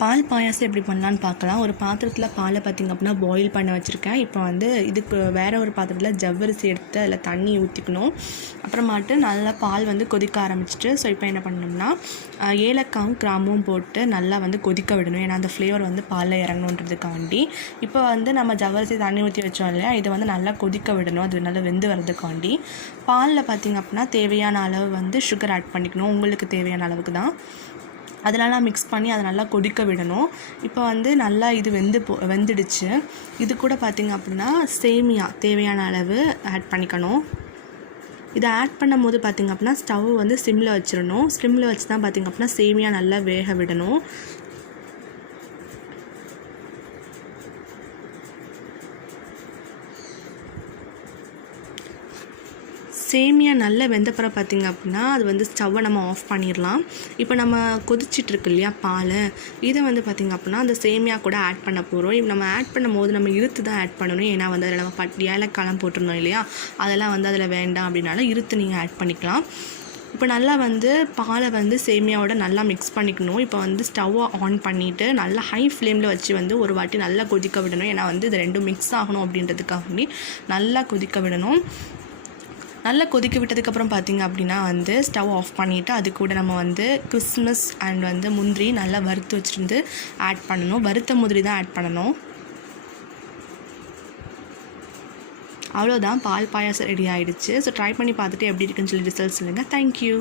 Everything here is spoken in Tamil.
பால் பாயாசம் எப்படி பண்ணலான்னு பார்க்கலாம். ஒரு பாத்திரத்தில் பாலை பார்த்திங்க அப்படின்னா பாயில் பண்ண வச்சுருக்கேன். இப்போ வந்து இதுக்கு வேறு ஒரு பாத்திரத்தில் ஜவ்வரிசி எடுத்து அதில் தண்ணி ஊற்றிக்கணும். அப்புறமாட்டு நல்லா பால் வந்து கொதிக்க ஆரம்பிச்சிட்டு இப்போ என்ன பண்ணணும்னா ஏலக்காவும் கிராம்பும் போட்டு நல்லா வந்து கொதிக்க விடணும். ஏன்னா அந்த ஃப்ளேவர் வந்து பாலில் இறங்கணுன்றதுக்காண்டி. இப்போ வந்து நம்ம ஜவ்வரிசி தண்ணி ஊற்றி வச்சோம் இல்லையா, இதை வந்து நல்லா கொதிக்க விடணும். அது நல்லா வெந்து வர்றதுக்காண்டி பாலில் பார்த்திங்க அப்படின்னா தேவையான அளவு வந்து சுகர் ஆட் பண்ணிக்கணும். உங்களுக்கு தேவையான அளவுக்கு தான் அதெல்லாம் மிக்ஸ் பண்ணி அதை நல்லா கொதிக்க விடணும். இப்போ வந்து நல்லா இது வெந்துடுச்சு. இது கூட பார்த்திங்க அப்படின்னா சேமியா தேவையான அளவு ஆட் பண்ணிக்கணும். இதை ஆட் பண்ணும் போது பார்த்திங்க அப்படின்னா ஸ்டவ் வந்து சிம்மில் வச்சிடணும். சிம்மில் வச்சு தான் பார்த்திங்க அப்படின்னா சேமியா நல்லா வேக விடணும். சேமியா நல்லா வெந்தப்புறம் பார்த்திங்க அப்படின்னா அது வந்து ஸ்டவ்வை நம்ம ஆஃப் பண்ணிடலாம். இப்போ நம்ம கொதிச்சிட்ருக்கு இல்லையா பால், இதை வந்து பார்த்திங்க அப்படின்னா அந்த சேமியா கூட ஆட் பண்ண போகிறோம். இப்போ நம்ம ஆட் பண்ணும் போது நம்ம இருத்து தான் ஆட் பண்ணணும். ஏன்னா வந்து அதில் நம்ம ஏலக்காலாம் போட்டிருந்தோம் இல்லையா, அதெல்லாம் வந்து அதில் வேண்டாம் அப்படின்னால இருத்து நீங்கள் ஆட் பண்ணிக்கலாம். இப்போ நல்லா வந்து பாலை வந்து சேமியாவோட நல்லா மிக்ஸ் பண்ணிக்கணும். இப்போ வந்து ஸ்டவ்வை ஆன் பண்ணிவிட்டு நல்லா ஹை ஃப்ளேமில் வச்சு வந்து ஒரு வாட்டி நல்லா கொதிக்க விடணும். ஏன்னா வந்து இது ரெண்டும் மிக்ஸ் ஆகணும் அப்படின்றதுக்காக நல்லா கொதிக்க விடணும். நல்லா கொதிக்க விட்டதுக்கப்புறம் பார்த்திங்க அப்படின்னா வந்து ஸ்டவ் ஆஃப் பண்ணிவிட்டு அது கூட நம்ம வந்து கிறிஸ்மஸ் அண்ட் வந்து முந்திரி நல்லா வறுத்து வச்சுருந்து ஆட் பண்ணணும். வறுத்த முந்திரி தான் ஆட் பண்ணணும். அவ்வளோதான், பால் பாயாசம் ரெடி ஆகிடுச்சு. ட்ரை பண்ணி பார்த்துட்டு எப்படி இருக்குன்னு சொல்லி ரிசல்ட் சொல்லுங்கள். தேங்க்யூ.